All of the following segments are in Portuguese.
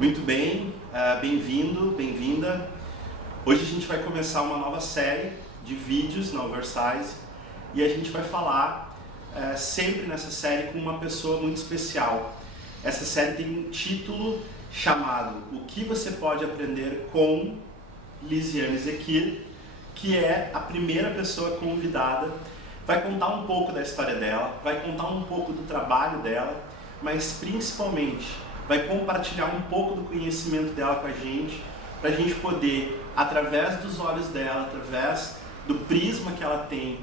Muito bem, bem-vindo, bem-vinda. Hoje a gente vai começar uma nova série de vídeos na Oversize e a gente vai falar sempre nessa série com uma pessoa muito especial. Essa série tem um título chamado O que você pode aprender com Lisiane Zekir, que é a primeira pessoa convidada. Vai contar um pouco da história dela, vai contar um pouco do trabalho dela, mas principalmente vai compartilhar um pouco do conhecimento dela com a gente, para a gente poder, através dos olhos dela, através do prisma que ela tem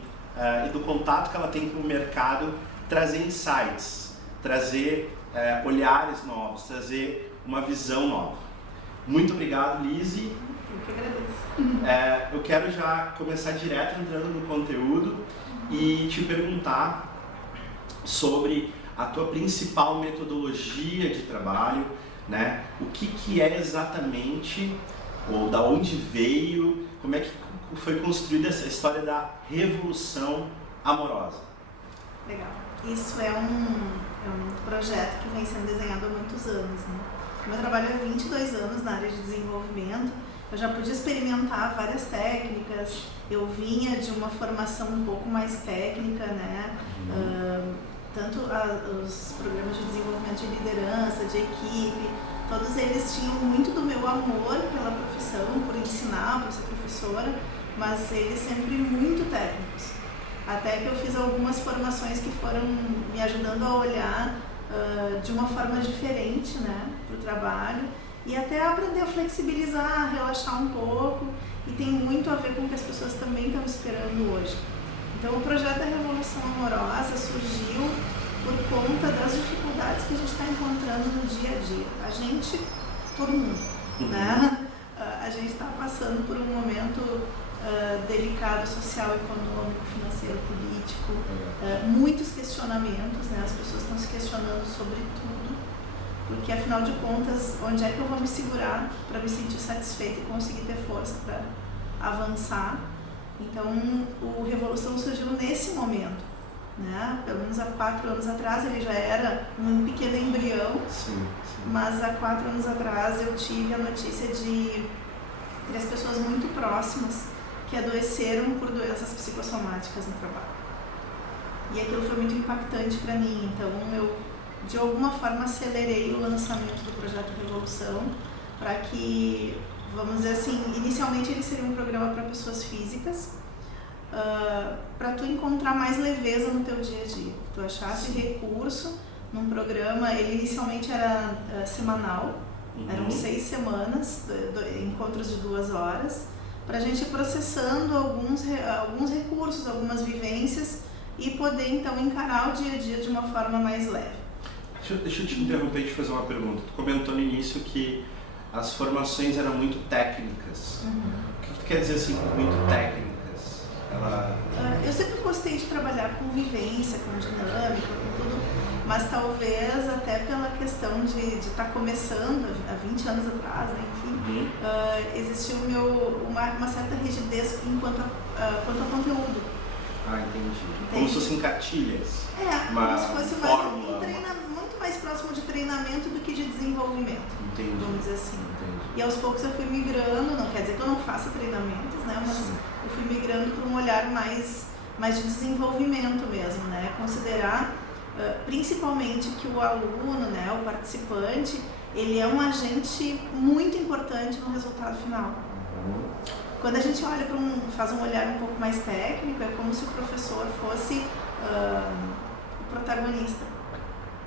e do contato que ela tem com o mercado, trazer insights, trazer olhares novos, trazer uma visão nova. Muito obrigado, Lizzy. Eu que agradeço. Eu quero já começar direto entrando no conteúdo e te perguntar sobre a tua principal metodologia de trabalho, né? O que é exatamente, ou da onde veio, como é que foi construída essa história da revolução amorosa? Legal. Isso é um projeto que vem sendo desenhado há muitos anos, né? O meu trabalho é 22 anos na área de desenvolvimento. Eu já pude experimentar várias técnicas. Eu vinha de uma formação um pouco mais técnica, né? Tanto os programas de desenvolvimento de liderança, de equipe, todos eles tinham muito do meu amor pela profissão, por ensinar, por ser professora, mas eles sempre muito técnicos. Até que eu fiz algumas formações que foram me ajudando a olhar de uma forma diferente, né, para o trabalho e até aprender a flexibilizar, a relaxar um pouco, e tem muito a ver com o que as pessoas também estão esperando hoje. Então o projeto da Revolução Amorosa surgiu por conta das dificuldades que a gente está encontrando no dia a dia. A gente, todo mundo, né? A gente está passando por um momento delicado, social, econômico, financeiro, político, muitos questionamentos, né? As pessoas estão se questionando sobre tudo, porque afinal de contas, onde é que eu vou me segurar para me sentir satisfeita e conseguir ter força para avançar? Então, o Revolução surgiu nesse momento, né? Pelo menos há 4 anos atrás, ele já era um pequeno embrião, Sim. Mas há 4 anos atrás eu tive a notícia de 3 pessoas muito próximas que adoeceram por doenças psicossomáticas no trabalho. E aquilo foi muito impactante para mim, então eu, de alguma forma, acelerei o lançamento do projeto Revolução para que, vamos dizer assim, inicialmente ele seria um programa para pessoas físicas, para tu encontrar mais leveza no teu dia a dia. Tu achasse recurso num programa, ele inicialmente era semanal, eram 6 semanas, encontros de 2 horas, para a gente ir processando alguns recursos, algumas vivências e poder então encarar o dia a dia de uma forma mais leve. Deixa eu te interromper e te fazer uma pergunta. Tu comentou no início que as formações eram muito técnicas. O que tu quer dizer assim, muito técnicas? Eu sempre gostei de trabalhar com vivência, com dinâmica, com tudo, mas talvez até pela questão de estar começando há 20 anos atrás, né, enfim, existiu uma certa rigidez quanto a conteúdo. Entendi. Como se fossem cartilhas. Como se fosse muito mais próximo de treinamento do que de desenvolvimento. Entendi. Vamos dizer assim. Entendi. E aos poucos eu fui migrando, não quer dizer que eu não faça treinamentos, né? Mas eu fui migrando para um olhar mais de desenvolvimento mesmo, né? Considerar principalmente que o aluno, né, o participante, ele é um agente muito importante no resultado final. Quando a gente olha faz um olhar um pouco mais técnico, é como se o professor fosse o protagonista.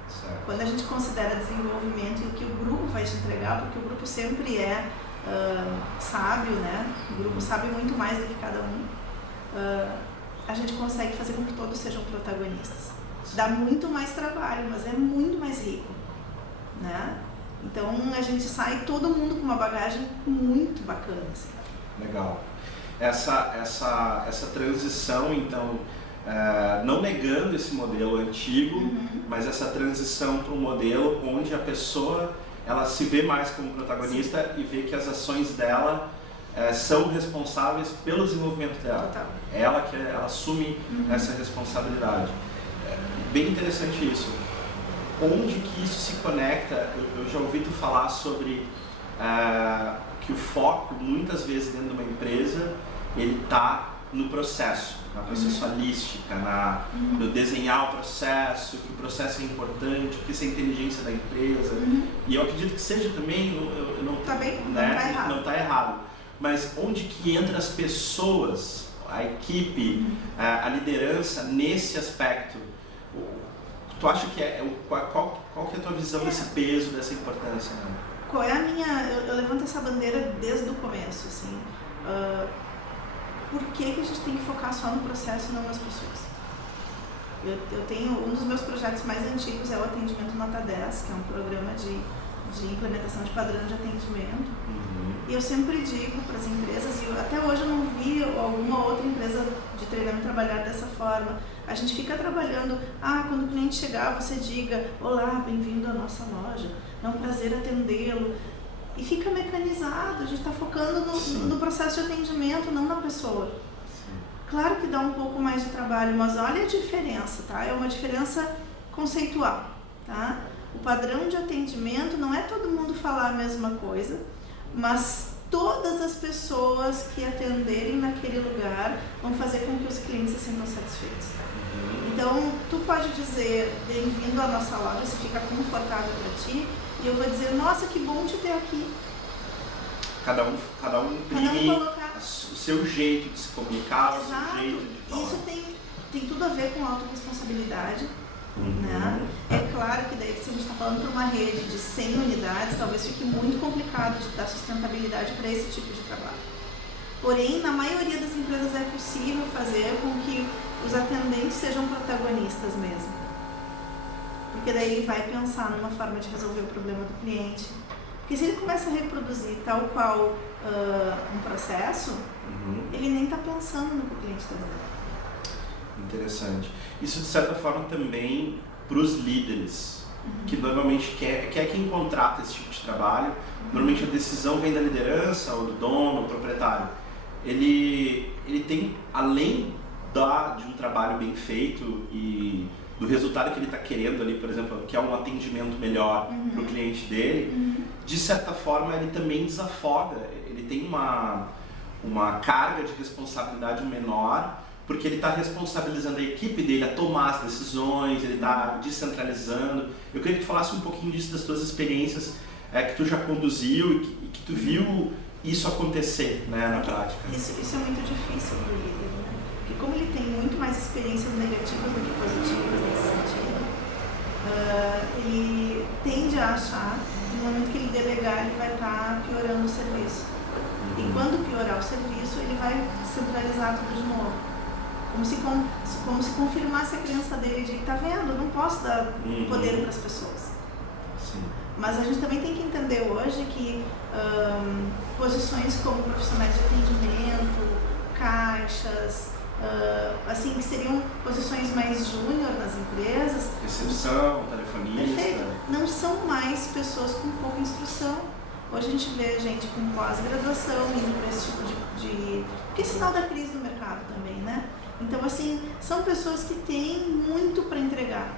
Certo. Quando a gente considera desenvolvimento e o que o grupo vai te entregar, porque o grupo sempre é sábio, né? O grupo sabe muito mais do que cada um. A gente consegue fazer com que todos sejam protagonistas. Dá muito mais trabalho, mas é muito mais rico, né? Então a gente sai todo mundo com uma bagagem muito bacana, assim. Legal. Essa transição, então, não negando esse modelo antigo, mas essa transição para um modelo onde a pessoa ela se vê mais como protagonista. Sim. E vê que as ações dela são responsáveis pelo desenvolvimento dela. Total. Ela assume essa responsabilidade. Bem interessante isso. onde que isso se conecta? Eu já ouvi tu falar sobre que o foco, muitas vezes dentro de uma empresa, ele está no processo, na processualística, no desenhar o processo, que o processo é importante, que isso é a inteligência da empresa. E eu acredito que seja também, Tá bem, né, não tá errado. não está errado. Mas onde que entra as pessoas, a equipe, a liderança nesse aspecto? Tu acha que qual que é a tua visão desse peso, dessa importância? Né? Qual é a minha... Eu levanto essa bandeira desde o começo, assim. Por que a gente tem que focar só no processo e não nas pessoas? Eu tenho... Um dos meus projetos mais antigos é o Atendimento Nota 10, que é um programa de implementação de padrão de atendimento. E eu sempre digo para as empresas, e até hoje eu não vi alguma outra empresa de treinamento trabalhar dessa forma. A gente fica trabalhando, quando o cliente chegar, você diga: olá, bem-vindo à nossa loja, é um prazer atendê-lo. E fica mecanizado, a gente está focando no processo de atendimento, não na pessoa. Sim. Claro que dá um pouco mais de trabalho, mas olha a diferença, tá? É uma diferença conceitual, tá? O padrão de atendimento não é todo mundo falar a mesma coisa, mas todas as pessoas que atenderem naquele lugar vão fazer com que os clientes se sintam satisfeitos. Então, tu pode dizer: bem-vindo à nossa loja, se fica confortável para ti, e eu vou dizer: nossa, que bom te ter aqui. Cada um colocar o seu jeito de se comunicar, Exato. o seu jeito de falar. Isso tem tudo a ver com autorresponsabilidade. Né? É claro que daí, se a gente está falando para uma rede de 100 unidades, talvez fique muito complicado de dar sustentabilidade para esse tipo de trabalho. Porém, na maioria das empresas é possível fazer com que os atendentes sejam protagonistas mesmo. Porque daí ele vai pensar numa forma de resolver o problema do cliente. Porque se ele começa a reproduzir tal qual um processo, ele nem está pensando no que o cliente está dizendo. Interessante. Isso, de certa forma, também para os líderes, que normalmente quer quem contrata esse tipo de trabalho. Normalmente a decisão vem da liderança, ou do dono, do proprietário. Ele tem, além de um trabalho bem feito e do resultado que ele está querendo ali, por exemplo, que é um atendimento melhor para o cliente dele, de certa forma ele também desafoga, ele tem uma carga de responsabilidade menor, porque ele está responsabilizando a equipe dele a tomar as decisões, ele está descentralizando. Eu queria que tu falasse um pouquinho disso, das tuas experiências que tu já conduziu e que tu viu isso acontecer, né, na prática. Isso é muito difícil para o líder, né? Porque como ele tem muito mais experiências negativas do que positivas nesse sentido, ele tende a achar que no momento que ele delegar, ele vai estar piorando o serviço. E quando piorar o serviço, ele vai centralizar tudo de novo. Como se confirmasse a crença dele de: tá vendo, eu não posso dar poder para as pessoas. Sim. Mas a gente também tem que entender hoje que posições como profissionais de atendimento, caixas, assim, que seriam posições mais júnior nas empresas. Recepção, telefonista. Perfeito. Não são mais pessoas com pouca instrução. Hoje a gente vê gente com pós-graduação indo para esse tipo de... Porque é sinal da crise do mercado também, né? Então, assim, são pessoas que têm muito para entregar.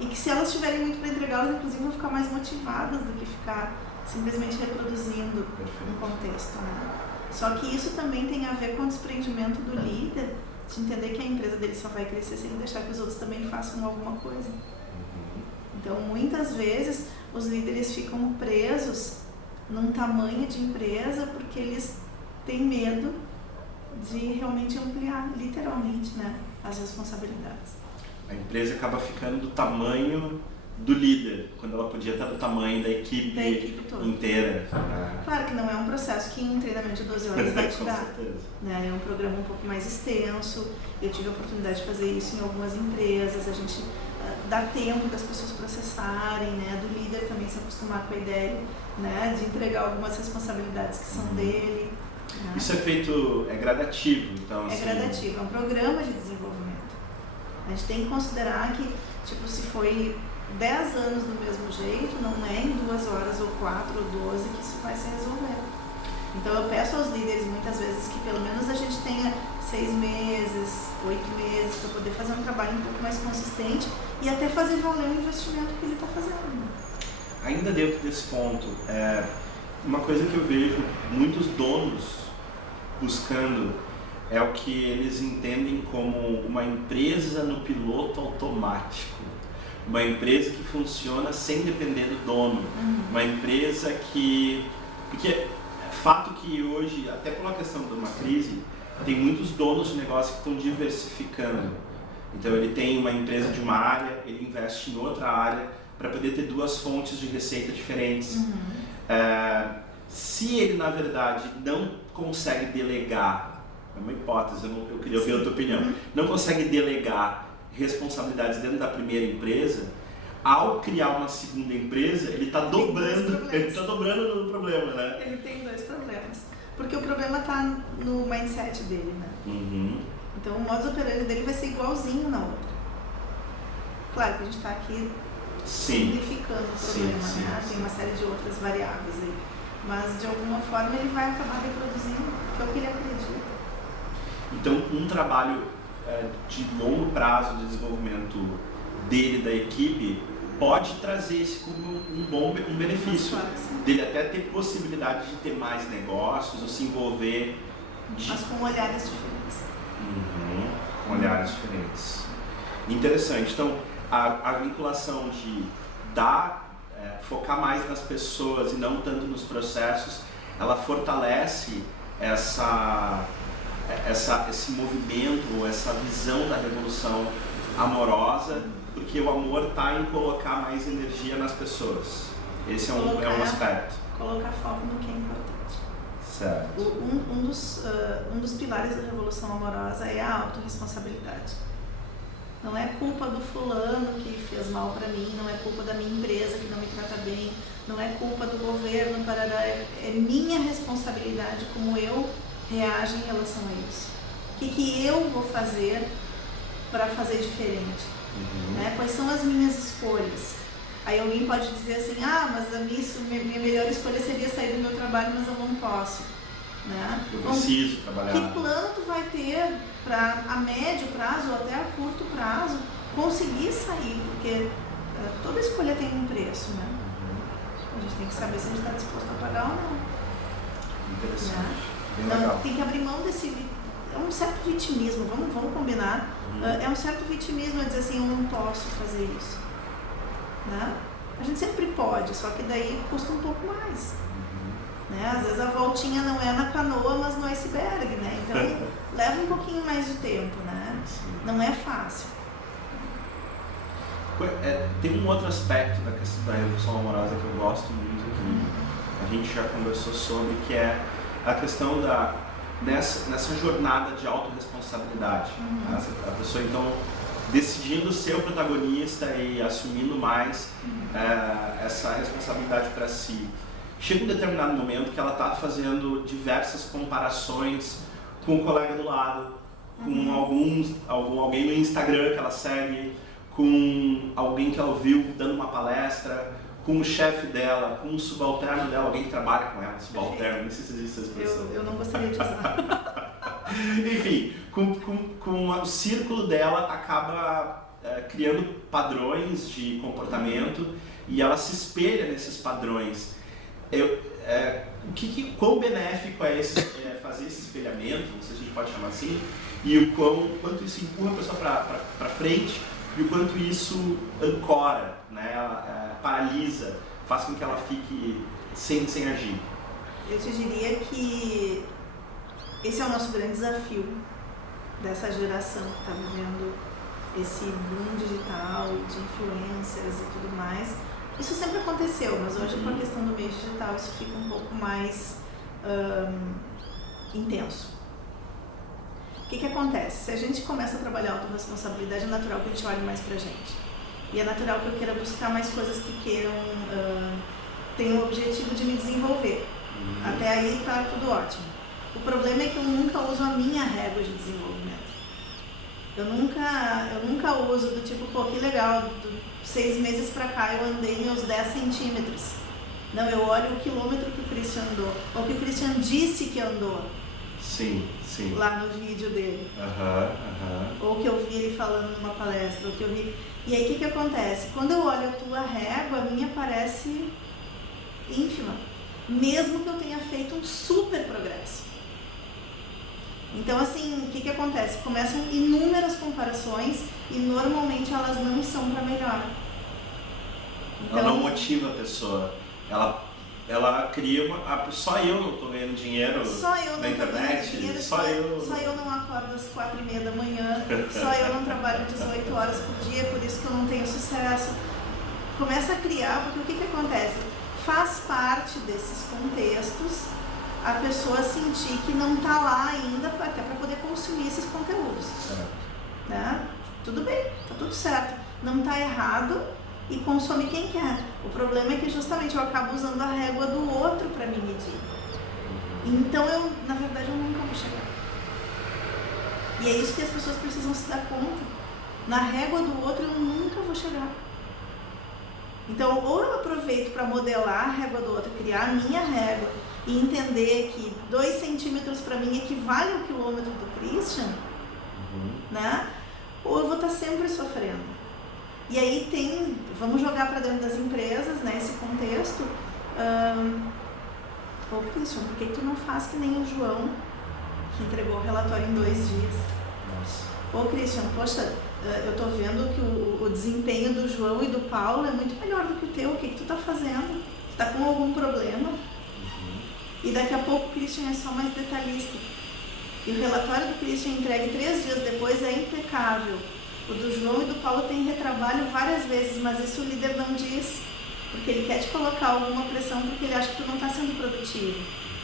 E que, se elas tiverem muito para entregar, elas inclusive vão ficar mais motivadas do que ficar simplesmente reproduzindo um contexto, né? Só que isso também tem a ver com o desprendimento do líder, de entender que a empresa dele só vai crescer se ele deixar que os outros também façam alguma coisa. Então, muitas vezes, os líderes ficam presos num tamanho de empresa porque eles têm medo de realmente ampliar, literalmente, né, as responsabilidades. A empresa acaba ficando do tamanho do líder, quando ela podia estar do tamanho da equipe toda. Inteira. Claro que não é um processo que um treinamento de 12 horas vai te dar. Com certeza. Né? É um programa um pouco mais extenso. Eu tive a oportunidade de fazer isso em algumas empresas. A gente dá tempo das pessoas processarem, né? Do líder também se acostumar com a ideia, né? De entregar algumas responsabilidades que são dele. Né? Isso é feito, é gradativo, então? É gradativo, é um programa de desenvolvimento. A gente tem que considerar que, tipo, se foi 10 anos do mesmo jeito, não é em 2 horas ou 4 ou 12 que isso vai se resolver. Então eu peço aos líderes muitas vezes que pelo menos a gente tenha 6 meses, 8 meses para poder fazer um trabalho um pouco mais consistente e até fazer valer o investimento que ele está fazendo. Ainda dentro desse ponto, uma coisa que eu vejo muitos donos buscando é o que eles entendem como uma empresa no piloto automático. Uma empresa que funciona sem depender do dono. Uma empresa que... Porque é fato que hoje, até por uma questão de uma crise, tem muitos donos de negócio que estão diversificando. Então ele tem uma empresa de uma área, ele investe em outra área para poder ter 2 fontes de receita diferentes. Se ele, na verdade, não consegue delegar, é uma hipótese, eu queria ouvir a tua opinião, não consegue delegar responsabilidades dentro da primeira empresa, ao criar uma segunda empresa, ele está dobrando o problema, né? Ele tem 2 problemas. Porque o problema está no mindset dele, né? Então o modus operandi dele vai ser igualzinho na outra. Claro que a gente está aqui simplificando o problema, né? Tem uma série de outras variáveis aí. Mas de alguma forma ele vai acabar reproduzindo, que é o que ele acredita. Então um trabalho de longo prazo de desenvolvimento dele, da equipe, pode trazer isso como um benefício. Dele até ter possibilidade de ter mais negócios ou se envolver. Mas com olhares diferentes. Com olhares diferentes. Interessante. Então, a vinculação de focar mais nas pessoas e não tanto nos processos, ela fortalece esse movimento, essa visão da revolução amorosa, porque o amor está em colocar mais energia nas pessoas. Esse é um aspecto. Colocar foco no que é importante. Certo. Um dos pilares da revolução amorosa é a autorresponsabilidade. Não é culpa do fulano que fez mal para mim, não é culpa da minha empresa que não me trata bem, não é culpa do governo, é minha responsabilidade como eu reajo em relação a isso. O que eu vou fazer para fazer diferente? Né? Quais são as minhas escolhas? Aí alguém pode dizer assim, mas minha melhor escolha seria sair do meu trabalho, mas eu não posso. Né? Eu preciso trabalhar. Que plano tu vai ter para a médio prazo ou até a curto prazo conseguir sair? Porque toda escolha tem um preço, né? A gente tem que saber se a gente está disposto a pagar ou não. Interessante. Né? Bem legal. Tem que abrir mão desse... É um certo vitimismo, vamos combinar. É um certo vitimismo dizer assim, eu não posso fazer isso. Né? A gente sempre pode, só que daí custa um pouco mais. Né? Às vezes a voltinha não é na canoa, mas no iceberg, né? Então leva um pouquinho mais de tempo, né? Não é fácil. Tem um outro aspecto da questão da revolução amorosa que eu gosto muito, que a gente já conversou sobre, que é a questão nessa jornada de autorresponsabilidade. A pessoa então decidindo ser o protagonista e assumindo mais essa responsabilidade para si. Chega um determinado momento que ela está fazendo diversas comparações com o colega do lado, com alguém no Instagram que ela segue, com alguém que ela ouviu dando uma palestra, com o chefe dela, com o subalterno dela, alguém que trabalha com ela, subalterno, nem sei se existe essa expressão. Eu não gostaria de usar. Enfim, com o círculo dela acaba criando padrões de comportamento e ela se espelha nesses padrões. Quão benéfico é fazer esse espelhamento, não sei se a gente pode chamar assim, e o quanto isso empurra a pessoa para frente e o quanto isso ancora, né? Paralisa, faz com que ela fique sem agir. Eu te diria que esse é o nosso grande desafio dessa geração que está vivendo esse boom digital, de influencers e tudo mais. Isso sempre aconteceu, mas hoje com a questão do meio digital isso fica um pouco mais intenso. O que acontece? Se a gente começa a trabalhar a autorresponsabilidade, é natural que a gente olhe mais pra gente. E é natural que eu queira buscar mais coisas que tenham o objetivo de me desenvolver. Até aí tá tudo ótimo. O problema é que eu nunca uso a minha régua de desenvolvimento. Eu nunca uso do tipo, pô, que legal, 6 meses pra cá eu andei meus 10 centímetros. Não, eu olho o quilômetro que o Christian andou, ou que o Christian disse que andou. Sim. Lá no vídeo dele. Ou que eu vi ele falando numa palestra, ou que eu vi... E aí o que acontece? Quando eu olho a tua régua, a minha parece ínfima. Mesmo que eu tenha feito um super progresso. Então assim, o que acontece? Começam inúmeras comparações e normalmente elas não são para melhor. Então, ela não motiva a pessoa. Ela cria só eu não estou ganhando dinheiro na internet, só eu não acordo às 4h30 da manhã, só eu não trabalho 18 horas por dia, por isso que eu não tenho sucesso. Começa a criar, porque o que acontece? Faz parte desses contextos a pessoa sentir que não está lá ainda até para poder consumir esses conteúdos. Né? Tudo bem, está tudo certo, não está errado. E consome quem quer. O problema é que justamente eu acabo usando a régua do outro para me medir. Então na verdade eu nunca vou chegar. E é isso que as pessoas precisam se dar conta. Na régua do outro eu nunca vou chegar. Então ou eu aproveito para modelar a régua do outro, criar a minha régua e entender que 2 centímetros para mim equivale ao quilômetro do Christian, né? Ou eu vou estar sempre sofrendo. E aí vamos jogar para dentro das empresas, né, esse contexto. Ô Christian, por que tu não faz que nem o João, que entregou o relatório em 2 dias? Ô Christian, poxa, eu tô vendo que o desempenho do João e do Paulo é muito melhor do que o teu, o que tu tá fazendo? Tu tá com algum problema? E daqui a pouco o Christian é só mais detalhista. E o relatório do Christian entregue 3 dias depois é impecável. O do João e do Paulo tem retrabalho várias vezes, mas isso o líder não diz, porque ele quer te colocar alguma pressão, porque ele acha que tu não está sendo produtivo.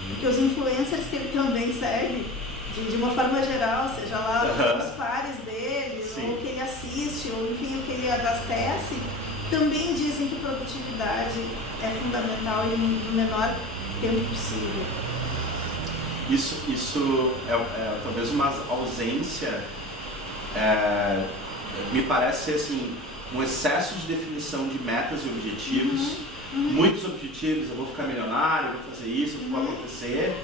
Porque os influencers que ele também segue, de uma forma geral, seja lá os pares dele, ou o que ele assiste, ou enfim, o que ele abastece, também dizem que produtividade é fundamental e no menor tempo possível. Isso é talvez uma ausência... me parece ser assim, um excesso de definição de metas e objetivos, muitos objetivos, eu vou ficar milionário, eu vou fazer isso, eu vou acontecer,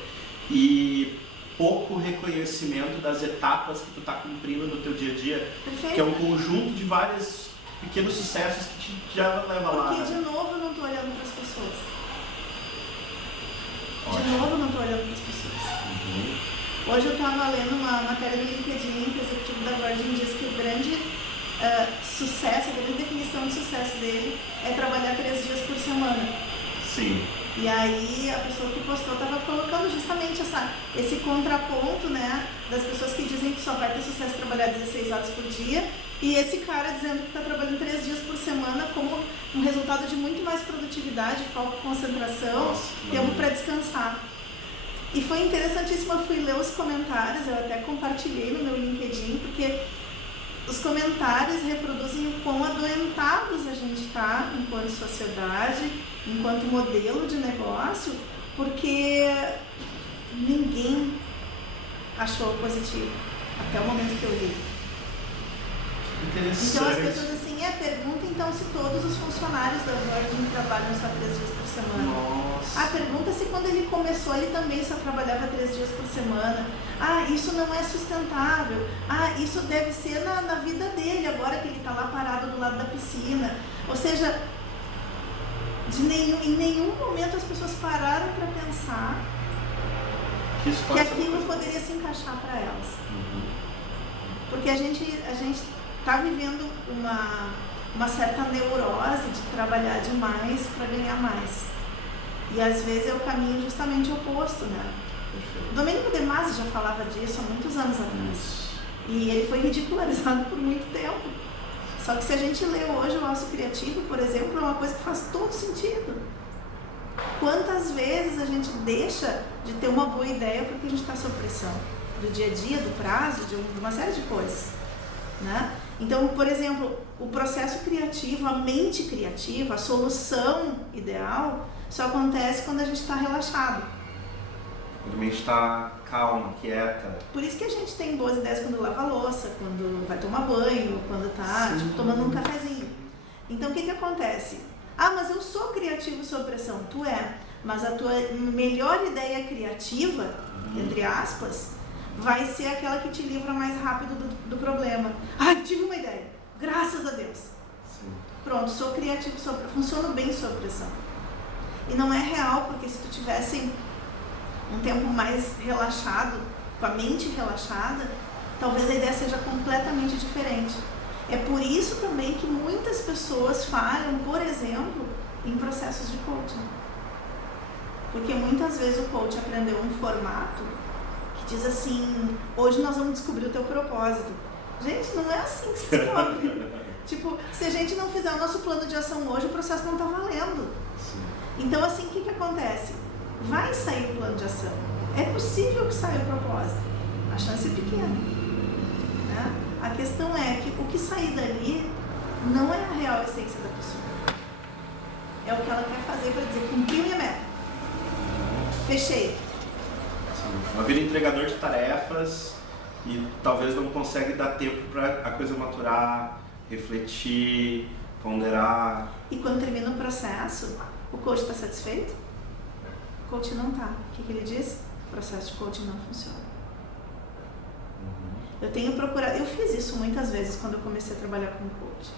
e pouco reconhecimento das etapas que tu está cumprindo no teu dia a dia. Perfeito. Que é um conjunto de vários pequenos sucessos que te já leva lá. Porque de novo eu não estou olhando para as pessoas. De novo eu não estou olhando para as pessoas. Hoje eu estava lendo uma matéria do LinkedIn que o executivo da Virgin diz que o grande sucesso, a grande definição de sucesso dele é trabalhar 3 dias por semana. Sim. E aí a pessoa que postou estava colocando justamente esse contraponto, né, das pessoas que dizem que só vai ter sucesso trabalhar 16 horas por dia, e esse cara dizendo que está trabalhando 3 dias por semana como um resultado de muito mais produtividade, foco, concentração, tempo para descansar. E foi interessantíssimo, eu fui ler os comentários, eu até compartilhei no meu LinkedIn, porque os comentários reproduzem o quão adoentados a gente está enquanto sociedade, enquanto modelo de negócio, porque ninguém achou positivo até o momento que eu li. Então as pessoas assim, pergunta então se todos os funcionários da Virgin trabalham só 3 dias por semana. Nossa. Pergunta se quando ele começou ele também só trabalhava 3 dias por semana. Isso não é sustentável. Isso deve ser na vida dele, agora que ele está lá parado do lado da piscina. Ou seja, em nenhum momento as pessoas pararam para pensar que aquilo poderia se encaixar para elas. Porque a gente está vivendo uma certa neurose de trabalhar demais para ganhar mais. E às vezes é o caminho justamente oposto, né? Domênico De Masi já falava disso há muitos anos atrás. E ele foi ridicularizado por muito tempo. Só que se a gente lê hoje o Ócio Criativo, por exemplo, é uma coisa que faz todo sentido. Quantas vezes a gente deixa de ter uma boa ideia porque a gente está sob pressão? Do dia a dia, do prazo, de uma série de coisas, né? Então, por exemplo, o processo criativo, a mente criativa, a solução ideal, só acontece quando a gente está relaxado. Quando a mente está calma, quieta. Por isso que a gente tem boas ideias quando lava a louça, quando vai tomar banho, quando está tomando um cafezinho. Então, o que acontece? Ah, mas eu sou criativo sob pressão. Tu é, mas a tua melhor ideia criativa, entre aspas, vai ser aquela que te livra mais rápido do problema. Ai, tive uma ideia, graças a Deus. Sim. Pronto, sou criativo, funciono bem sob pressão. E não é real, porque se tu tivesse um tempo mais relaxado, com a mente relaxada, talvez a ideia seja completamente diferente. É por isso também que muitas pessoas falham, por exemplo, em processos de coaching. Porque muitas vezes o coach aprendeu um formato que diz assim, hoje nós vamos descobrir o teu propósito. Gente, não é assim que se descobre. Tipo, se a gente não fizer o nosso plano de ação hoje, o processo não está valendo. Sim. Então, assim, o que acontece? Vai sair o plano de ação. É possível que saia o propósito. A chance é pequena. Né? A questão é que o que sair dali não é a real essência da pessoa. É o que ela quer fazer para dizer, cumpri minha meta. Fechei. Sim. Uma vida entregador de tarefas e talvez não consegue dar tempo para a coisa maturar, refletir, ponderar. E quando termina o processo, o coach está satisfeito? O coach não está. O que ele diz? O processo de coaching não funciona. Eu tenho procurado, eu fiz isso muitas vezes quando eu comecei a trabalhar com coach.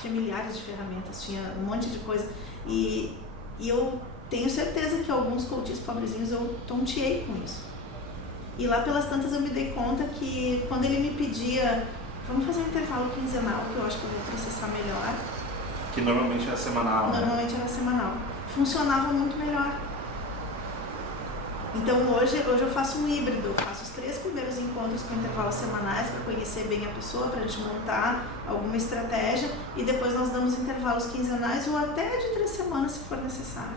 Tinha milhares de ferramentas, tinha um monte de coisa. E eu tenho certeza que alguns coaches pobrezinhos eu tonteei com isso. E lá pelas tantas eu me dei conta que quando ele me pedia, vamos fazer um intervalo quinzenal, que eu acho que eu vou processar melhor. Que normalmente era semanal. Normalmente era semanal. Funcionava muito melhor. Então hoje eu faço um híbrido, eu faço os 3 primeiros encontros com intervalos semanais para conhecer bem a pessoa, para a gente montar alguma estratégia e depois nós damos intervalos quinzenais ou até de 3 semanas se for necessário.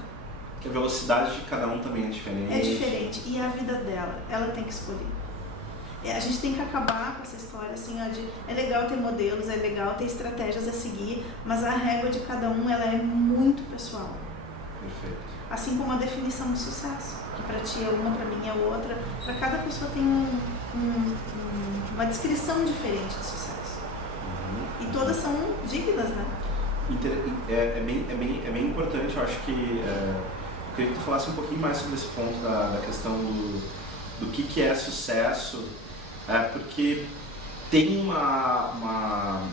Que a velocidade de cada um também é diferente. É diferente e a vida dela, ela tem que escolher. A gente tem que acabar com essa história assim, ó, de é legal ter modelos, é legal ter estratégias a seguir, mas a régua de cada um ela é muito pessoal. Perfeito. Assim como a definição de sucesso, que para ti é uma, para mim é outra, para cada pessoa tem uma descrição diferente de sucesso. E todas são dignas, né? É bem importante, eu acho que eu queria que tu falasse um pouquinho mais sobre esse ponto da questão do que é sucesso, porque tem uma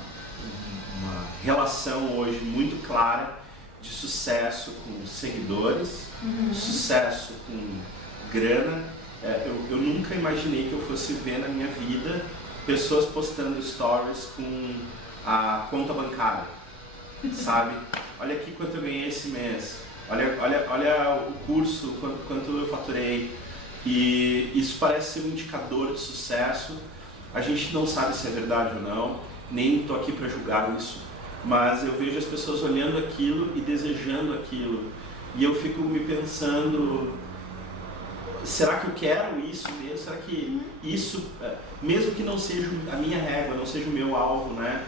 relação hoje muito clara de sucesso com seguidores, sucesso com grana. Eu nunca imaginei que eu fosse ver na minha vida pessoas postando stories com a conta bancária, sabe? Olha aqui quanto eu ganhei esse mês, olha o curso, quanto eu faturei. E isso parece ser um indicador de sucesso. A gente não sabe se é verdade ou não, nem estou aqui para julgar isso, mas eu vejo as pessoas olhando aquilo e desejando aquilo. E eu fico me pensando, será que eu quero isso mesmo? Será que isso, mesmo que não seja a minha régua, não seja o meu alvo, né?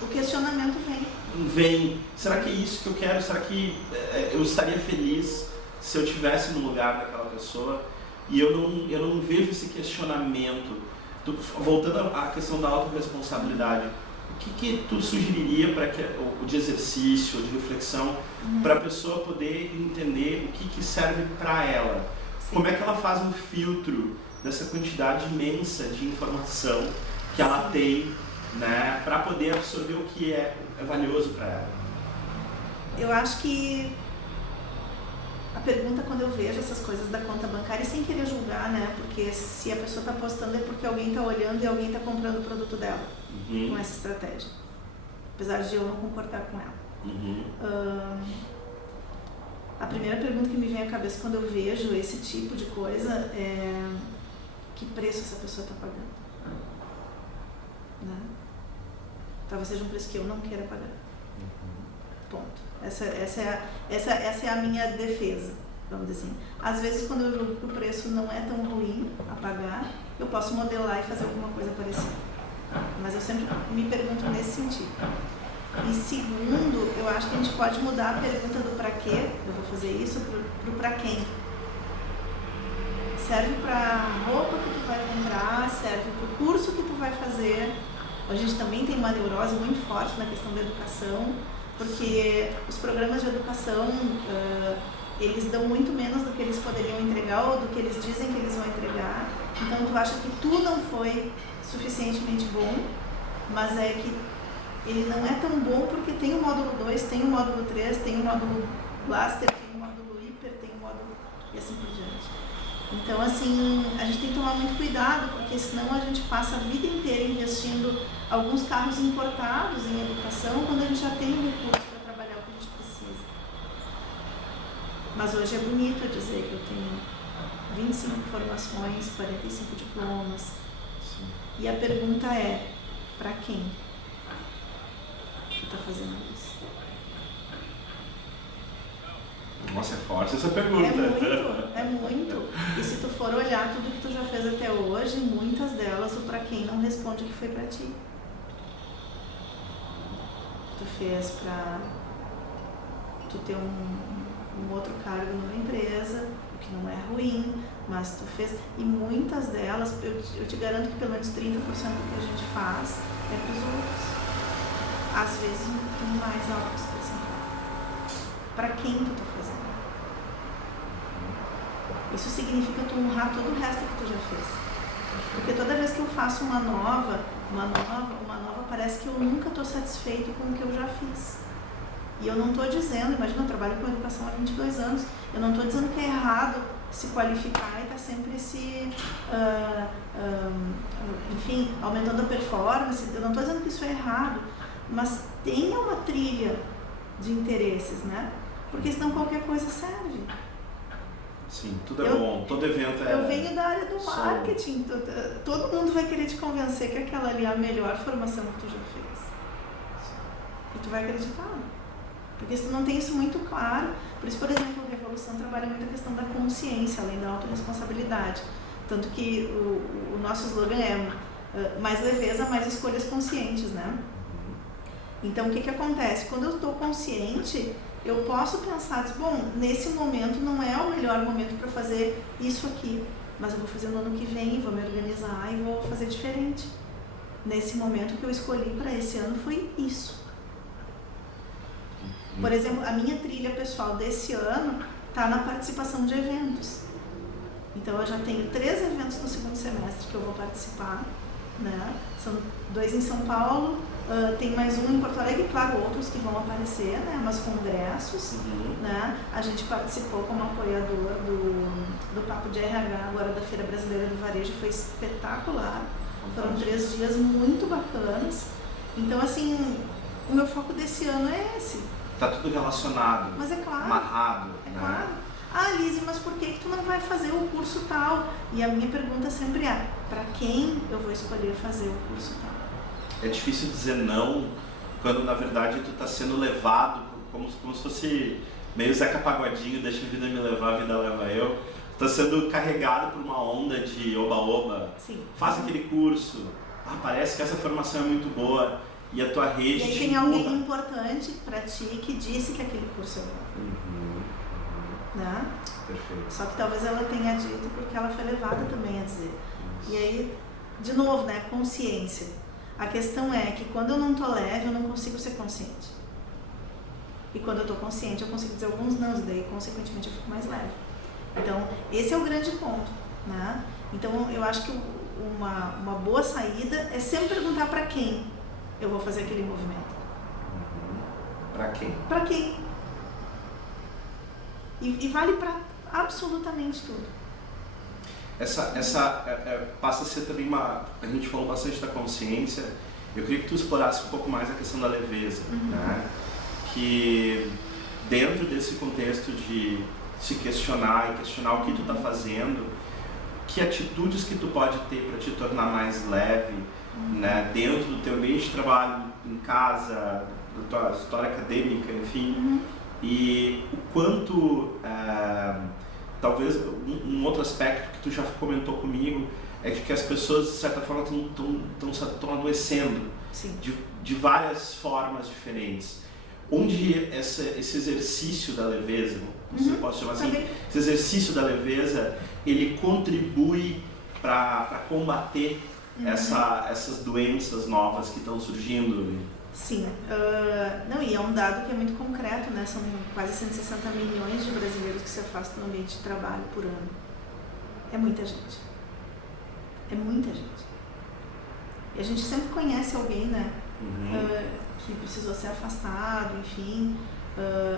O questionamento vem. Será que é isso que eu quero? Será que eu estaria feliz se eu estivesse no lugar daquela pessoa? E eu não vejo esse questionamento. Voltando à questão da autorresponsabilidade, o que tu sugeriria para de exercício, de reflexão, para a pessoa poder entender o que serve para ela? Sim. Como é que ela faz um filtro dessa quantidade imensa de informação que ela tem, né, para poder absorver o que é valioso para ela? Eu acho que a pergunta, quando eu vejo essas coisas da conta bancária, sem querer julgar, né? Porque se a pessoa está postando é porque alguém está olhando e alguém está comprando o produto dela com essa estratégia. Apesar de eu não concordar com ela. A primeira pergunta que me vem à cabeça quando eu vejo esse tipo de coisa é: que preço essa pessoa está pagando? Né? Talvez seja um preço que eu não queira pagar. Ponto. Essa é a minha defesa, vamos dizer assim. Às vezes, quando eu julgo que o preço não é tão ruim a pagar, eu posso modelar e fazer alguma coisa parecida. Mas eu sempre me pergunto nesse sentido. E segundo, eu acho que a gente pode mudar a pergunta do para quê, eu vou fazer isso, pro para quem. Serve para a roupa que tu vai comprar, serve para o curso que tu vai fazer. A gente também tem uma neurose muito forte na questão da educação. porque os programas de educação, eles dão muito menos do que eles poderiam entregar ou do que eles dizem que eles vão entregar. Então tu acha que tu não foi suficientemente bom, mas é que ele não é tão bom porque tem o módulo 2, tem o módulo 3, tem o módulo Blaster, tem o módulo Hiper, tem o módulo e assim por diante. Então, assim, a gente tem que tomar muito cuidado, porque senão a gente passa a vida inteira investindo alguns carros importados em educação, quando a gente já tem o recurso para trabalhar o que a gente precisa. Mas hoje é bonito dizer que eu tenho 25 formações, 45 diplomas. Sim. E a pergunta é, para quem tu está fazendo isso? Nossa, é forte essa pergunta. É muito. E se tu for olhar tudo que tu já fez até hoje, muitas delas, o pra quem não responde que foi pra ti. Tu fez pra tu ter um outro cargo numa empresa, o que não é ruim, mas tu fez. E muitas delas, eu te garanto que pelo menos 30% do que a gente faz é pros outros. Às vezes um pouquinho mais alto esse percentual. Pra quem tu tá fazendo? Isso significa tu honrar todo o resto que tu já fez. Porque toda vez que eu faço uma nova, parece que eu nunca estou satisfeito com o que eu já fiz. E eu não estou dizendo, imagina, eu trabalho com educação há 22 anos, eu não estou dizendo que é errado se qualificar e estar sempre enfim, aumentando a performance, eu não estou dizendo que isso é errado, mas tenha uma trilha de interesses, né? Porque senão qualquer coisa serve. Sim, tudo é bom, todo evento é... Eu venho da área do marketing, todo mundo vai querer te convencer que aquela ali é a melhor formação que tu já fez. E tu vai acreditar. Porque se tu não tem isso muito claro, por isso, por exemplo, a Revolução trabalha muito a questão da consciência, além da autorresponsabilidade. Tanto que o nosso slogan é mais leveza, mais escolhas conscientes, né? Então, o que acontece? Quando eu estou consciente, eu posso pensar, bom, nesse momento não é o melhor momento para fazer isso aqui, mas eu vou fazer no ano que vem, vou me organizar e vou fazer diferente. Nesse momento que eu escolhi para esse ano foi isso. Por exemplo, a minha trilha pessoal desse ano está na participação de eventos. Então eu já tenho 3 eventos no segundo semestre que eu vou participar, né? São 2 em São Paulo, tem mais um em Porto Alegre, claro, outros que vão aparecer, né? Mas congressos, né? A gente participou como apoiador do Papo de RH agora da Feira Brasileira do Varejo, foi espetacular. Foram 3 dias muito bacanas. Então, assim, o meu foco desse ano é esse. Tá tudo relacionado, mas é claro, amarrado. É claro. Ah, Lise, mas por que tu não vai fazer o curso tal? E a minha pergunta sempre é, para quem eu vou escolher fazer o curso tal? É difícil dizer não quando na verdade tu tá sendo levado como se fosse meio Zeca Pagodinho, deixa a vida me levar, a vida leva eu. Tu tá sendo carregado por uma onda de oba-oba. Sim. Faz aquele curso. Ah, parece que essa formação é muito boa. E a tua rede e aí tem alguém importante para ti que disse que aquele curso é bom. Né? Perfeito. Só que talvez ela tenha dito porque ela foi levada também a dizer. E aí, de novo, né, consciência. A questão é que quando eu não tô leve, eu não consigo ser consciente. E quando eu tô consciente, eu consigo dizer alguns não, e daí, consequentemente, eu fico mais leve. Então, esse é o grande ponto, né? Então, eu acho que uma boa saída é sempre perguntar para quem eu vou fazer aquele movimento. Para quem? Para quem? E vale para absolutamente tudo. Passa a ser também a gente falou bastante da consciência, eu queria que tu explorasse um pouco mais a questão da leveza, né? Que dentro desse contexto de se questionar e questionar o que tu tá fazendo, que atitudes que tu pode ter para te tornar mais leve, né? Dentro do teu ambiente de trabalho, em casa, da tua história acadêmica, enfim, e o quanto... Talvez um outro aspecto que tu já comentou comigo é de que as pessoas, de certa forma, estão adoecendo. Sim. De várias formas diferentes. Onde esse exercício da leveza, você pode chamar assim, esse exercício da leveza, ele contribui para combater essas doenças novas que estão surgindo. Sim. Não, e é um dado que é muito concreto, né? São quase 160 milhões de brasileiros que se afastam do ambiente de trabalho por ano. É muita gente. É muita gente. E a gente sempre conhece alguém, né? Que precisou ser afastado, enfim.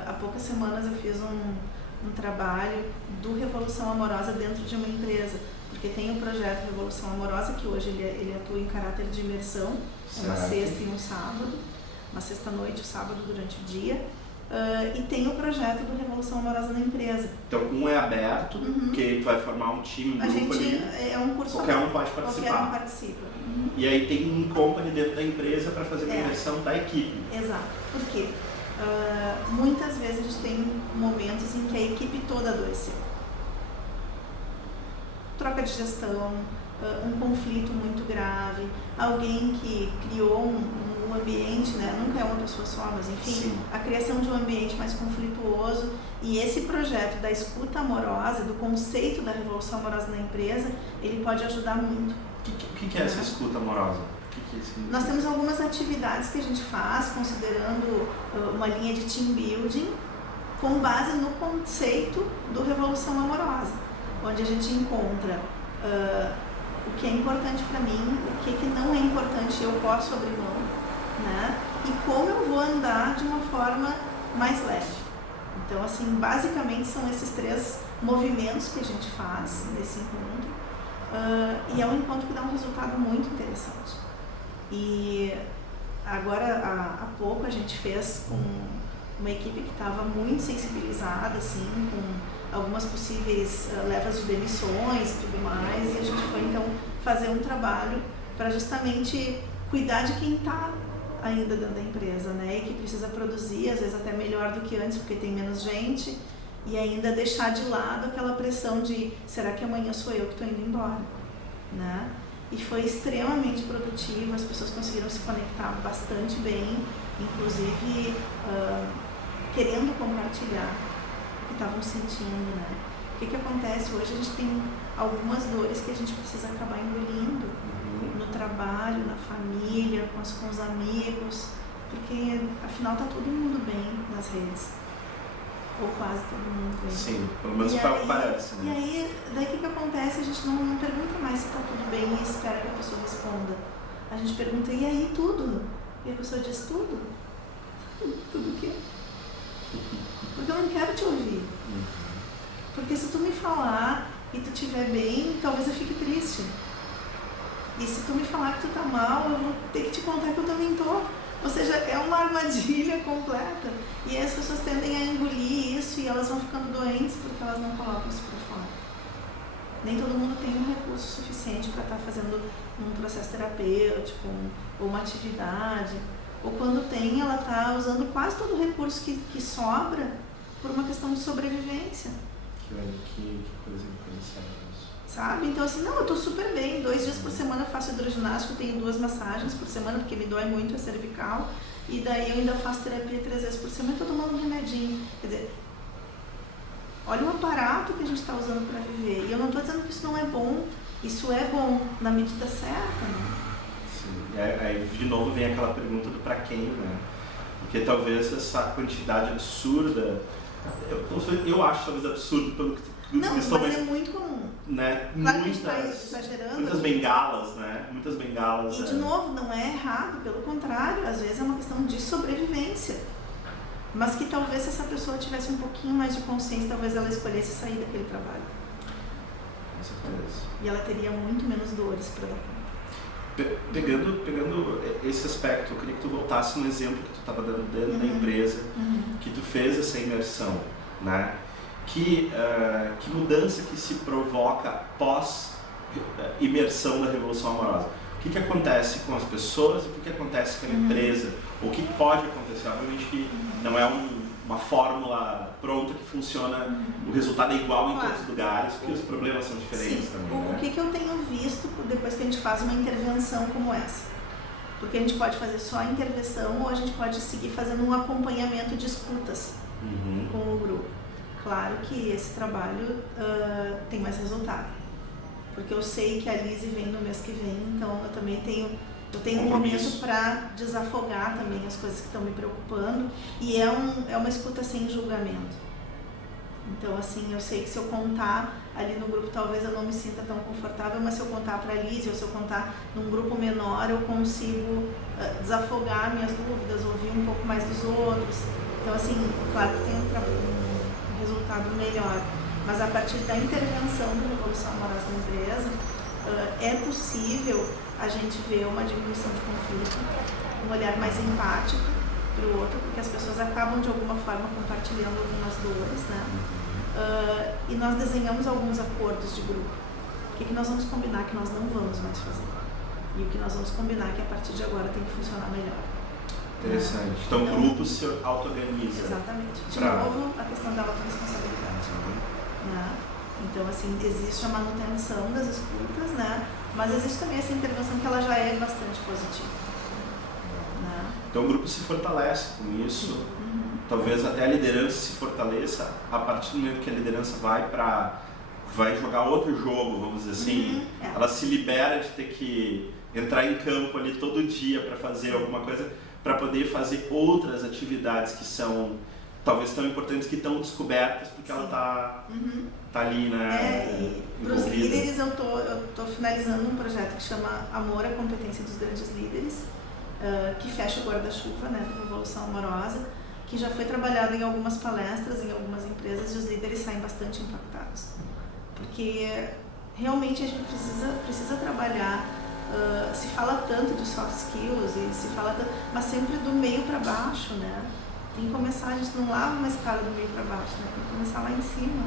Há poucas semanas eu fiz um trabalho do Revolução Amorosa dentro de uma empresa, porque tem o projeto Revolução Amorosa, que hoje ele atua em caráter de imersão, é uma sexta e um sábado, uma sexta-noite, o sábado durante o dia, e tem o projeto do Revolução Amorosa na empresa. Então, um é aberto, que tu vai formar um time, um grupo ali. É um curso qualquer aberto, um pode participar. Qualquer um participa. E aí tem um company dentro da empresa para fazer a imersão da equipe. Exato. Por quê? Muitas vezes a gente tem momentos em que a equipe toda adoeceu. Troca de gestão, um conflito muito grave, alguém que criou um ambiente, né? Nunca é uma pessoa só, mas enfim, Sim. A criação de um ambiente mais conflituoso, e esse projeto da escuta amorosa, do conceito da revolução amorosa na empresa, ele pode ajudar muito. O que é essa escuta amorosa? Nós temos algumas atividades que a gente faz considerando uma linha de team building com base no conceito do Revolução Amorosa, onde a gente encontra o que é importante para mim, o que não é importante e eu posso abrir mão, né? E como eu vou andar de uma forma mais leve. Então, assim, basicamente são esses 3 movimentos que a gente faz nesse encontro, e é um encontro que dá um resultado muito interessante. E agora, há pouco, a gente fez com uma equipe que estava muito sensibilizada, assim, com algumas possíveis levas de demissões e tudo mais, e a gente foi, então, fazer um trabalho para justamente cuidar de quem está ainda dentro da empresa, né, e que precisa produzir, às vezes até melhor do que antes, porque tem menos gente, e ainda deixar de lado aquela pressão de, será que amanhã sou eu que estou indo embora, né? E foi extremamente produtivo, as pessoas conseguiram se conectar bastante bem, inclusive querendo compartilhar o que estavam sentindo, né? O que acontece? Hoje a gente tem algumas dores que a gente precisa acabar engolindo no trabalho, na família, com os amigos, porque afinal tá todo mundo bem nas redes. Ou quase todo mundo bem. Sim, pelo menos parece, né? E aí, daí o que acontece? A gente não pergunta mais se tá tudo bem e espera que a pessoa responda. A gente pergunta, e aí, tudo? E a pessoa diz, tudo? Tudo o quê? Porque eu não quero te ouvir. Porque se tu me falar e tu estiver bem, talvez eu fique triste. E se tu me falar que tu tá mal, eu vou ter que te contar que eu também tô. Ou seja, é uma armadilha completa. E aí as pessoas tendem a engolir isso e elas vão ficando doentes porque elas não colocam isso para fora. Nem todo mundo tem um recurso suficiente para estar fazendo um processo terapêutico ou uma atividade. Ou quando tem, ela está usando quase todo o recurso que sobra por uma questão de sobrevivência. Que coisa séria isso. Sabe? Então assim, não, eu tô super bem, 2 dias por semana eu faço hidroginástica, eu tenho 2 massagens por semana, porque me dói muito a cervical, e daí eu ainda faço terapia 3 vezes por semana e tô tomando um remedinho. Quer dizer, olha o aparato que a gente está usando para viver. E eu não estou dizendo que isso não é bom, isso é bom na medida certa, né? Sim, aí de novo vem aquela pergunta do pra quem, né? Porque talvez essa quantidade absurda, eu acho talvez absurdo pelo que não, mas é muito comum. Né? Claro que a gente está exagerando. Muitas bengalas, né? Muitas bengalas. E de novo, não é errado, pelo contrário, às vezes é uma questão de sobrevivência. Mas que talvez se essa pessoa tivesse um pouquinho mais de consciência, talvez ela escolhesse sair daquele trabalho. Com certeza. E ela teria muito menos dores para dar conta. Pegando esse aspecto, eu queria que tu voltasse no exemplo que tu estava dando dentro da empresa, que tu fez essa imersão, né? Que mudança que se provoca pós imersão da Revolução Amorosa? O que acontece com as pessoas e o que acontece com a empresa? O que pode acontecer? Obviamente que não é uma fórmula pronta que funciona, o resultado é igual em todos os lugares, porque os problemas são diferentes. Sim. Também. O que eu tenho visto depois que a gente faz uma intervenção como essa? Porque a gente pode fazer só a intervenção ou a gente pode seguir fazendo um acompanhamento de escutas com o grupo. Claro que esse trabalho tem mais resultado, porque eu sei que a Lise vem no mês que vem, então eu também tenho Eu tenho um momento para desafogar também as coisas que estão me preocupando e é uma escuta sem julgamento. Então, assim, eu sei que se eu contar ali no grupo, talvez eu não me sinta tão confortável, mas se eu contar para a Liz, ou se eu contar num grupo menor, eu consigo desafogar minhas dúvidas, ouvir um pouco mais dos outros. Então, assim, claro que tem um resultado melhor, mas a partir da intervenção da Revolução Amorosa na empresa, é possível a gente ver uma diminuição de conflito, um olhar mais empático para o outro, porque as pessoas acabam de alguma forma compartilhando algumas dores, né? E nós desenhamos alguns acordos de grupo. O que nós vamos combinar que nós não vamos mais fazer? E o que nós vamos combinar que a partir de agora tem que funcionar melhor. Interessante. Então o grupo se auto-organiza. Exatamente. De novo, a questão da autorresponsabilidade. Né? Então, assim, existe a manutenção das escutas, né? Mas existe também essa intervenção que ela já é bastante positiva. Né? Então o grupo se fortalece com isso. Talvez até a liderança se fortaleça a partir do momento que a liderança vai jogar outro jogo, vamos dizer assim. Ela se libera de ter que entrar em campo ali todo dia para fazer alguma coisa, para poder fazer outras atividades que são talvez tão importantes, que estão descobertas, porque ela tá ali, né? Para os líderes, eu tô finalizando um projeto que chama Amor, a Competência dos Grandes Líderes, que fecha o guarda-chuva, né, da Revolução Amorosa, que já foi trabalhado em algumas palestras, em algumas empresas, e os líderes saem bastante impactados. Porque realmente a gente precisa trabalhar, se fala tanto de soft skills, e se fala tanto, mas sempre do meio para baixo, né? Tem que começar, a gente não lava uma escada do meio para baixo, né? Tem que começar lá em cima.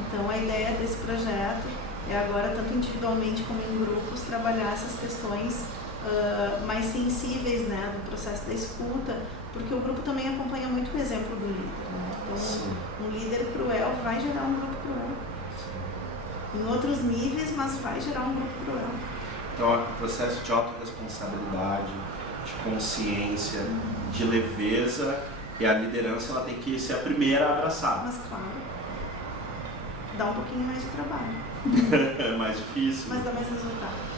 Então a ideia desse projeto é agora, tanto individualmente como em grupos, trabalhar essas questões mais sensíveis, né, do processo da escuta, porque o grupo também acompanha muito o exemplo do líder, né? Então, um líder cruel vai gerar um grupo cruel. Em outros níveis, mas vai gerar um grupo cruel. Então, é um processo de autorresponsabilidade, de consciência, de leveza, e a liderança ela tem que ser a primeira a abraçar. Mas, claro, dá um pouquinho mais de trabalho. É mais difícil. Mas dá mais resultado.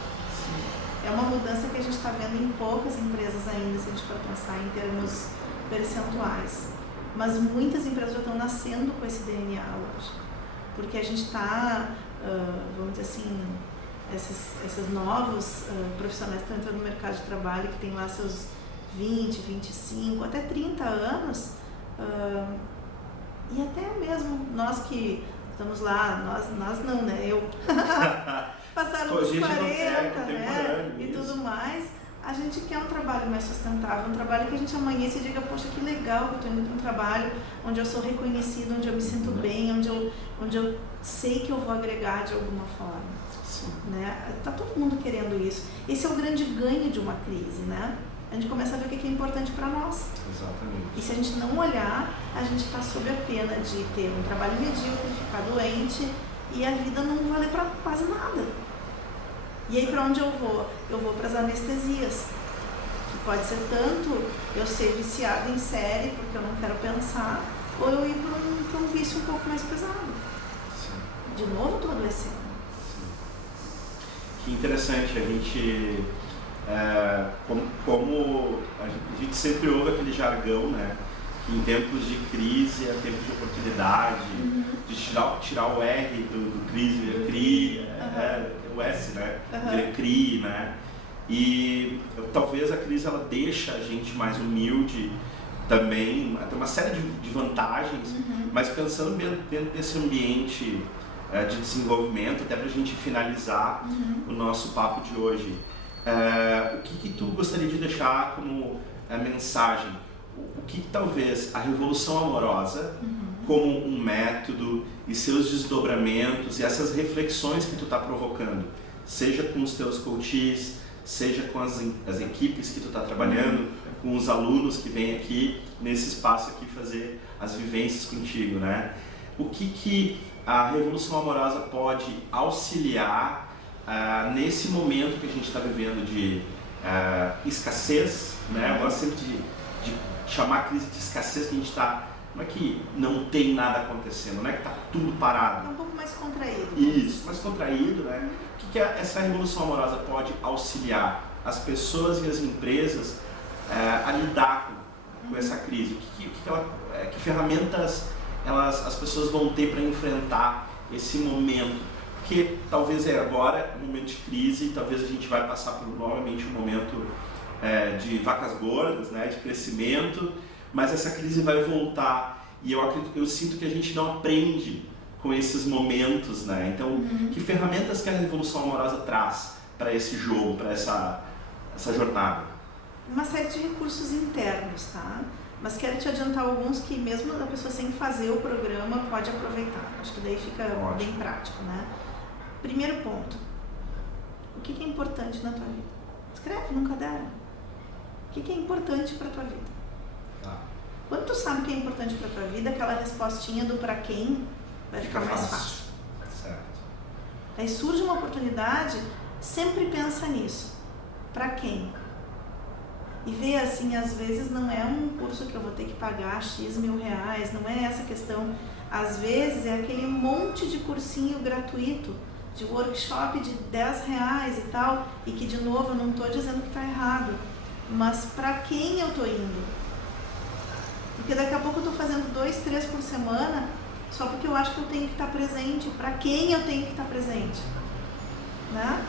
É uma mudança que a gente está vendo em poucas empresas ainda, se a gente for pensar em termos percentuais. Mas muitas empresas já estão nascendo com esse DNA hoje. Porque a gente está, vamos dizer assim, esses novos profissionais que estão entrando no mercado de trabalho, que tem lá seus 20, 25, até 30 anos, e até mesmo nós que estamos lá, nós não, né? Eu... passaram dos 40, né, e tudo mais, a gente quer um trabalho mais sustentável, um trabalho que a gente amanheça e diga, poxa, que legal que eu estou indo para um trabalho onde eu sou reconhecido, onde eu me sinto bem, onde eu sei que eu vou agregar de alguma forma. Né? Tá todo mundo querendo isso. Esse é o grande ganho de uma crise, né? A gente começa a ver o que é importante para nós. Exatamente. E se a gente não olhar, a gente está sob a pena de ter um trabalho medíocre, ficar doente, e a vida não valer para quase nada. E aí para onde eu vou? Eu vou para as anestesias, que pode ser tanto eu ser viciada em série, porque eu não quero pensar, ou eu ir para um vício um pouco mais pesado. Sim. De novo estou adoecendo. Que interessante, a gente, como a gente sempre ouve aquele jargão, né? Que em tempos de crise é tempo de oportunidade, de tirar o R do crise, vira CRI, o S, né? Vira CRI, né? E talvez a crise ela deixa a gente mais humilde também, tem uma série de vantagens, mas pensando dentro desse ambiente de desenvolvimento, até para a gente finalizar o nosso papo de hoje, o que tu gostaria de deixar como mensagem? O que talvez a Revolução Amorosa, como um método e seus desdobramentos e essas reflexões que tu está provocando, seja com os teus coaches, seja com as equipes que tu está trabalhando, com os alunos que vêm aqui nesse espaço aqui fazer as vivências contigo, né? O que a Revolução Amorosa pode auxiliar nesse momento que a gente está vivendo de escassez, né? Eu gosto sempre de chamar a crise de escassez, que a gente está, não é que não tem nada acontecendo, não é que está tudo parado. É um pouco mais contraído. Isso, mais contraído, né? O que essa Revolução Amorosa pode auxiliar as pessoas e as empresas a lidar com essa crise? Que ferramentas as pessoas vão ter para enfrentar esse momento? Porque talvez agora um momento de crise, talvez a gente vai passar por novamente um momento de vacas gordas, né, de crescimento, mas essa crise vai voltar e eu sinto que a gente não aprende com esses momentos, né? Então, que ferramentas que a Revolução Amorosa traz para esse jogo, para essa jornada? Uma série de recursos internos, tá? Mas quero te adiantar alguns que mesmo a pessoa sem fazer o programa pode aproveitar. Acho que daí fica bem prático, né? Primeiro ponto. O que é importante na tua vida? Escreve num caderno. O que é importante para tua vida? Quando tu sabe o que é importante para tua vida, aquela respostinha do para quem vai ficar mais fácil. Certo. Aí surge uma oportunidade, sempre pensa nisso. Para quem? E vê assim, às vezes não é um curso que eu vou ter que pagar X mil reais, não é essa questão. Às vezes é aquele monte de cursinho gratuito, de workshop de 10 reais e tal, e que de novo eu não estou dizendo que está errado, mas para quem eu estou indo? Porque daqui a pouco eu estou fazendo 2, 3 por semana, só porque eu acho que eu tenho que estar presente. Para quem eu tenho que estar presente? Né?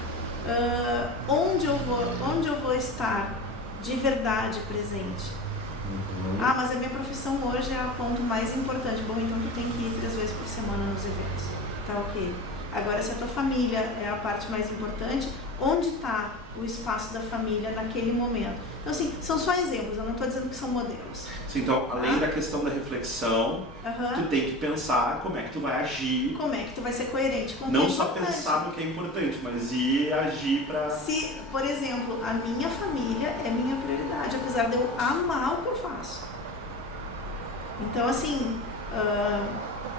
Onde eu vou estar de verdade presente? Mas a minha profissão hoje é o ponto mais importante. Bom, então tu tem que ir 3 vezes por semana nos eventos. Tá ok. Agora, se a tua família é a parte mais importante, onde está o espaço da família naquele momento? Então, assim, são só exemplos, eu não estou dizendo que são modelos. Sim, então, além da questão da reflexão, tu tem que pensar como é que tu vai agir. Como é que tu vai ser coerente com o que não é só importante. Pensar no que é importante, mas ir agir para... Se, por exemplo, a minha família é minha prioridade, apesar de eu amar o que eu faço. Então, assim,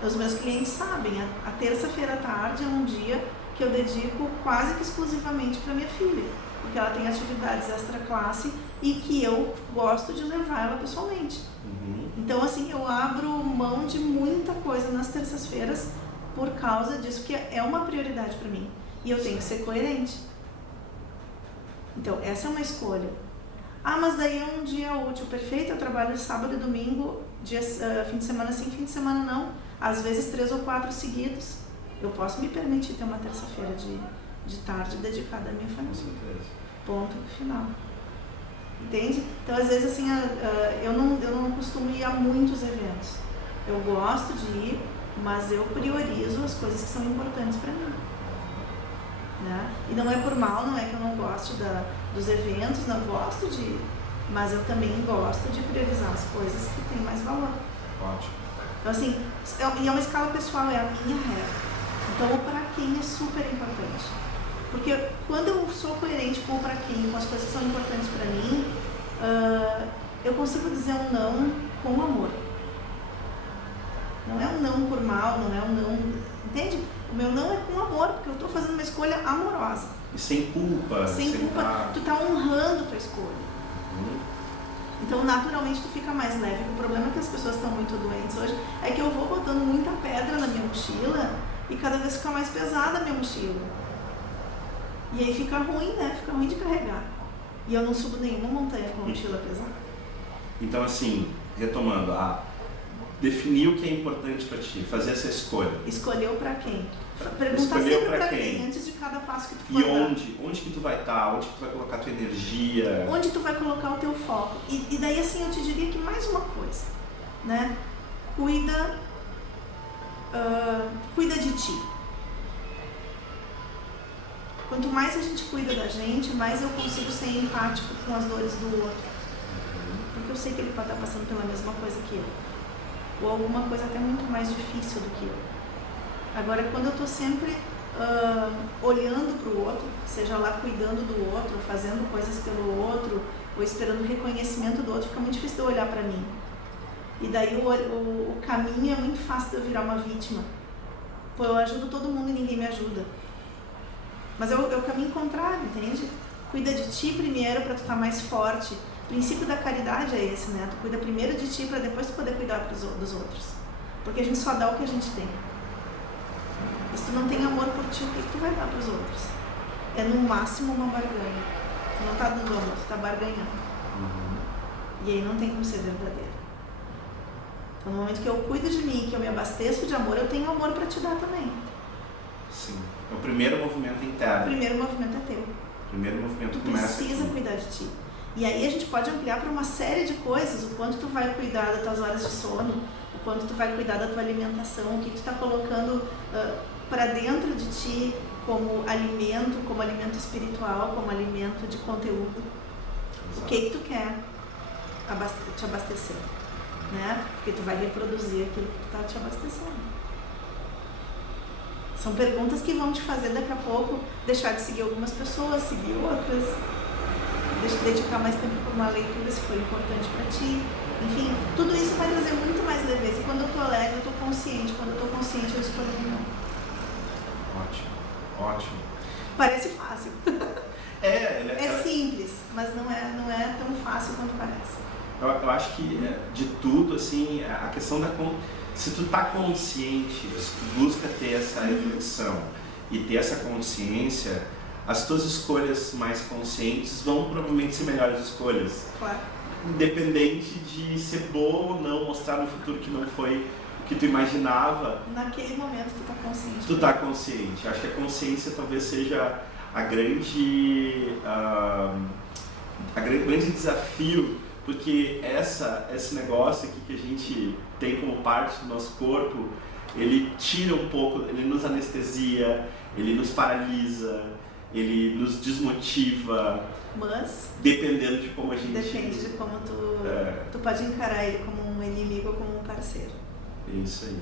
os meus clientes sabem, a terça-feira à tarde é um dia que eu dedico quase que exclusivamente para minha filha, porque ela tem atividades extra classe e que eu gosto de levar ela pessoalmente. Então, assim, eu abro mão de muita coisa nas terças-feiras por causa disso, que é uma prioridade para mim. E eu tenho que ser coerente. Então, essa é uma escolha. Mas daí é um dia útil, perfeito, eu trabalho sábado e domingo, fim de semana sim, fim de semana não. Às vezes 3 ou 4 seguidos. Eu posso me permitir ter uma terça-feira de tarde dedicada à minha família. Ponto final. Entende? Então, às vezes, assim, eu não costumo ir a muitos eventos. Eu gosto de ir, mas eu priorizo as coisas que são importantes para mim. Né? E não é por mal, não é que eu não goste dos eventos, não gosto de ir, mas eu também gosto de priorizar as coisas que têm mais valor. Ótimo. Então, assim, e é uma escala pessoal, é a minha regra. Então, o para quem é super importante. Porque quando eu sou coerente com o para quem, com as coisas que são importantes para mim, eu consigo dizer um não com amor. Não é um não por mal, não é um não... Entende? O meu não é com amor, porque eu estou fazendo uma escolha amorosa. E sem culpa. Sem culpa. Tu está honrando a tua escolha. Então, naturalmente, tu fica mais leve. O problema é que as pessoas estão muito doentes hoje é que eu vou botando muita pedra na minha mochila e cada vez fica mais pesada a minha mochila. E aí fica ruim, né? Fica ruim de carregar. E eu não subo nenhuma montanha com a mochila pesada. Então, assim, retomando, definir o que é importante para ti, fazer essa escolha. Escolher o para quem. Perguntar sempre para quem, antes de cada passo que tu for dar. E onde que tu vai estar, onde que tu vai colocar a tua energia. Onde tu vai colocar o teu foco. E daí, assim, eu te diria que mais uma coisa, né? Cuida de ti. Quanto mais a gente cuida da gente, mais eu consigo ser empático com as dores do outro. Porque eu sei que ele pode estar passando pela mesma coisa que eu. Ou alguma coisa até muito mais difícil do que eu. Agora, quando eu estou sempre olhando para o outro, seja lá cuidando do outro, fazendo coisas pelo outro, ou esperando o reconhecimento do outro, fica muito difícil de eu olhar para mim. E daí o caminho é muito fácil de eu virar uma vítima. Pô, eu ajudo todo mundo e ninguém me ajuda. Mas é o caminho contrário, entende? Cuida de ti primeiro para tu estar mais forte. O princípio da caridade é esse, né? Tu cuida primeiro de ti para depois tu poder cuidar dos outros. Porque a gente só dá o que a gente tem. E se tu não tem amor por ti, o que tu vai dar para os outros? É no máximo uma barganha. Tu não tá dando amor, tu tá barganhando. E aí não tem como ser verdadeiro. Então, no momento que eu cuido de mim, que eu me abasteço de amor, eu tenho amor para te dar também. Sim. O primeiro movimento interno. O primeiro movimento é teu. O primeiro movimento Tu começa precisa aqui. cuidar de ti. E aí a gente pode ampliar para uma série de coisas, o quanto tu vai cuidar das tuas horas de sono, o quanto tu vai cuidar da tua alimentação, o que tu está colocando para dentro de ti como alimento espiritual, como alimento de conteúdo. Exato. O que tu quer te abastecer, né? Porque tu vai reproduzir aquilo que tu tá te abastecendo. São perguntas que vão te fazer daqui a pouco deixar de seguir algumas pessoas, seguir outras, dedicar mais tempo para uma leitura se for importante para ti. Enfim, tudo isso vai trazer muito mais leveza. E quando eu tô alegre, eu tô consciente. Quando eu tô consciente, eu escolho não. Ótimo, ótimo. Parece fácil. É Simples, mas não é tão fácil quanto parece. Eu acho que de tudo, assim, a questão se tu tá consciente, se tu busca ter essa reflexão e ter essa consciência, as tuas escolhas mais conscientes vão provavelmente ser melhores escolhas. Claro. Independente de ser boa ou não, mostrar no futuro que não foi o que tu imaginava. Naquele momento tu tá consciente. Tu tá consciente. Acho que a consciência talvez seja a grande desafio, porque esse negócio aqui que a gente tem como parte do nosso corpo, ele tira um pouco, ele nos anestesia, ele nos paralisa, ele nos desmotiva. Mas dependendo de como a gente... depende de como tu pode encarar ele como um inimigo ou como um parceiro. É isso aí.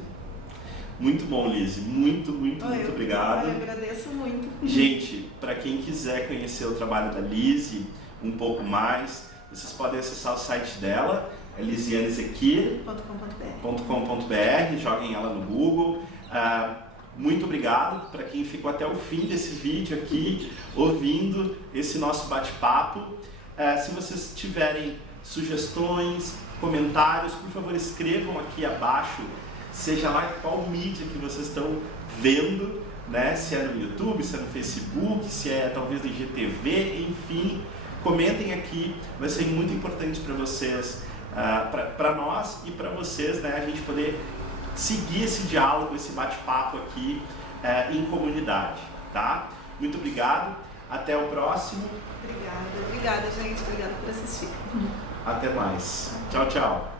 Muito bom, Lizzy. Muito obrigado. Eu agradeço muito. Gente, para quem quiser conhecer o trabalho da Lizzy um pouco mais, vocês podem acessar o site dela, é lizianezekir.com.br, joguem ela no Google. Muito obrigado para quem ficou até o fim desse vídeo aqui, ouvindo esse nosso bate-papo. Se vocês tiverem sugestões, comentários, por favor escrevam aqui abaixo, seja lá qual mídia que vocês estão vendo, né? Se é no YouTube, se é no Facebook, se é talvez no IGTV, enfim, comentem aqui, vai ser muito importante para vocês, para nós e para vocês, né? A gente poder seguir esse diálogo, esse bate-papo aqui em comunidade, tá? Muito obrigado, até o próximo. Obrigada, gente, obrigada por assistir. Até mais. Tchau, tchau.